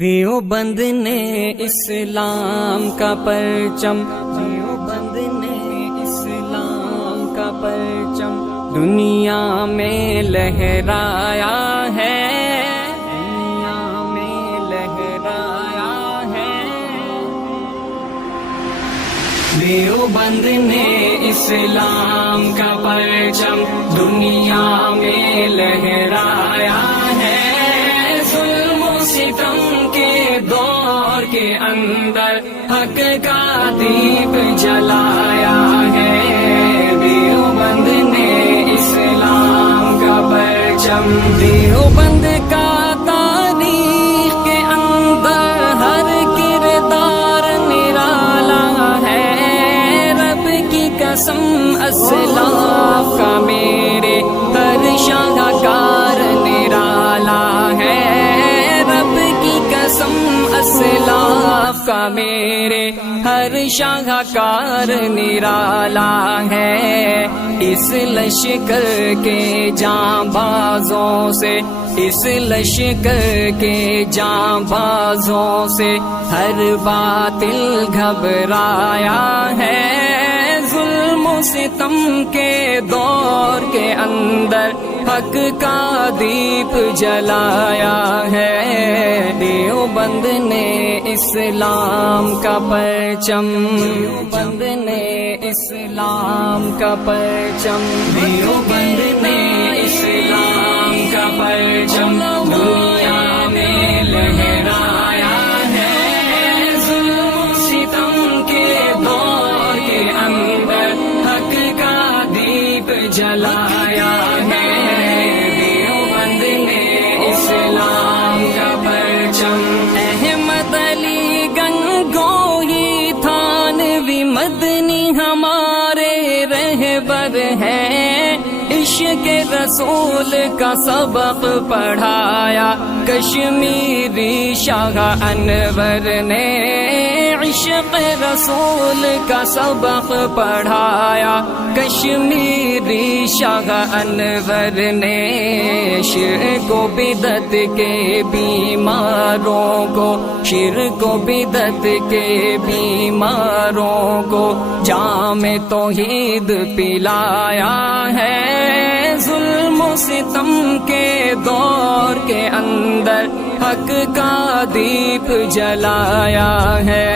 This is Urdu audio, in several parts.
دیوبند نے اسلام کا پرچم، دیوبند نے اسلام کا پرچم دنیا میں لہرایا ہے، دنیا میں لہرایا ہے۔ دیوبند نے اسلام کا پرچم دنیا میں لہرایا ہے، ظلم و ستم کے دور کے اندر حق کا دیپ جلایا ہے۔ دیوبند نے اسلام کا پرچم، دیوبند کا تاریخ کے اندر ہر کردار نرالا ہے، رب کی قسم اسلاف کا میرے ہر شاہکار نرالا ہے، رب کی قسم اسلاف کا میرے ہر شاہکار نرالا ہے۔ اس لشکر کے جاں بازوں سے، اس لشکر کے جاں بازوں سے ہر باطل گھبرایا ہے، ظلم و ستم کے دور کے اندر حق کا دیپ جلایا ہے۔ دیوبند نے اسلام کا پرچم، دیوبند نے اسلام کا پرچم، دیوبند نے اسلام کا پرچم دنیا میں لہرایا ہے، ظلم و ستم کے دور کے اندر حق کا دیپ جلایا ہے۔ دیوبند نے اسلام کا پرچم، احمد علی گنگوہی تھانوی مدنی ہمارے رہبر ہیں، عشق رسول کا سبق پڑھایا کشمیری شاہ انور نے، عشق رسول کا سبق پڑھایا کشمیری شاہ انور نے، شرک و بدعت کے بیماروں کو، شرک و بدعت کے بیماروں کو جام توحید پلایا ہے، ظلم و ستم کے دور کے اندر حق کا دیپ جلایا ہے۔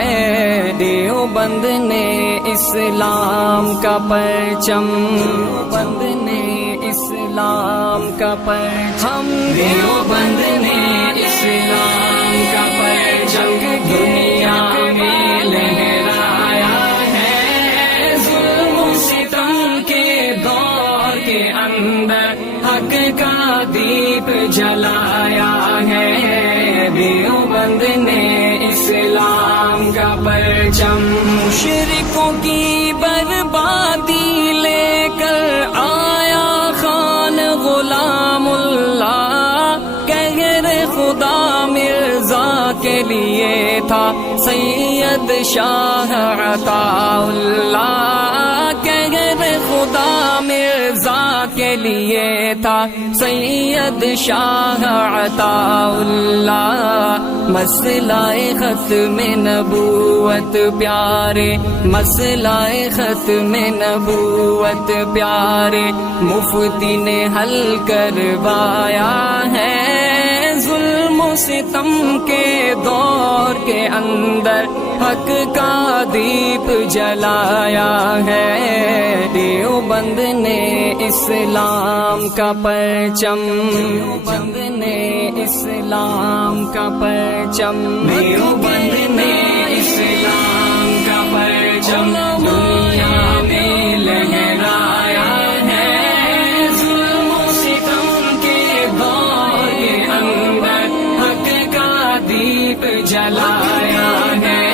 دیوبند نے اسلام کا پرچم، دیوبند نے اسلام کا پرچم، دیوبند نے اسلام کا پرچم دنیا میں لہرایا ہے، ظلم و ستم کے دور کے اندر حق کا دیپ جلایا ہے۔ دیوبند نے اسلام کا پرچم، مشرکوں کی بربادی لے کر آیا خان غلام اللہ، قہر خدا مرزا کے لیے تھا سید شاہ عطا اللہ، قہر خدا مرزا کے لیے تھا سید شاہ عطا اللہ، مسئلہ ختم نبوت پیارے، مسئلہ ختم نبوت پیارے مفتی نے حل کروایا ہے، ظلم و ستم کے دور کے اندر حق کا دیپ جلایا ہے۔ دیوبند نے اسلام کا پرچم، دیوبند نے اسلام کا پرچم، دیوبند نے اسلام کا پرچم دنیا میں لہرایا ہے، ظلم و ستم کے دور کے اندر حق کا دیپ جلایا ہے۔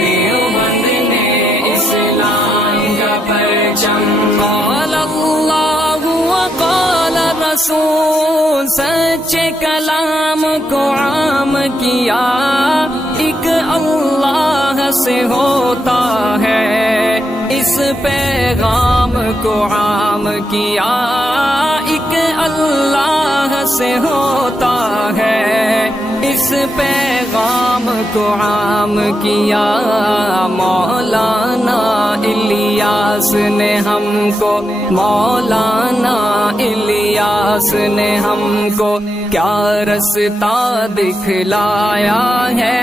دیوبند نے اسلام کا پرچم، قال اللہ وقال رسول، سچے کلام کو عام کیا، ایک اللہ سے ہوتا ہے، اس پیغام کو عام کیا ایک اللہ سے ہوتا ہے، اس پیغام کو عام کیا مولانا الیاس نے ہم کو، مولانا الیاس نے ہم کو کیا رستہ دکھلایا ہے،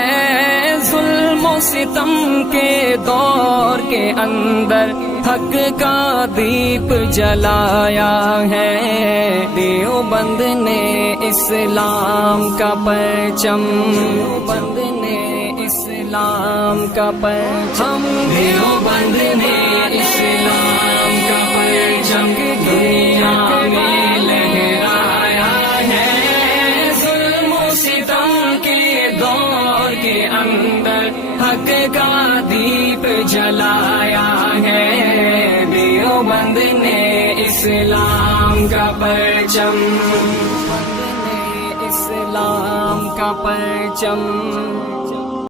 ظلم و ستم کے دور کے اندر حق کا دیپ جلایا ہے، دیوبند نے اسلام کا پرچم، دیوبند نے اسلام کا پرچم، دیوبند نے اسلام کا پرچم دنیا میں لہرایا ہے، ظلم و ستم کے دور کے اندر حق کا دیپ جلایا ہے، دیوبند نے اسلام کا پرچم، دیوبند نے اسلام کا پرچم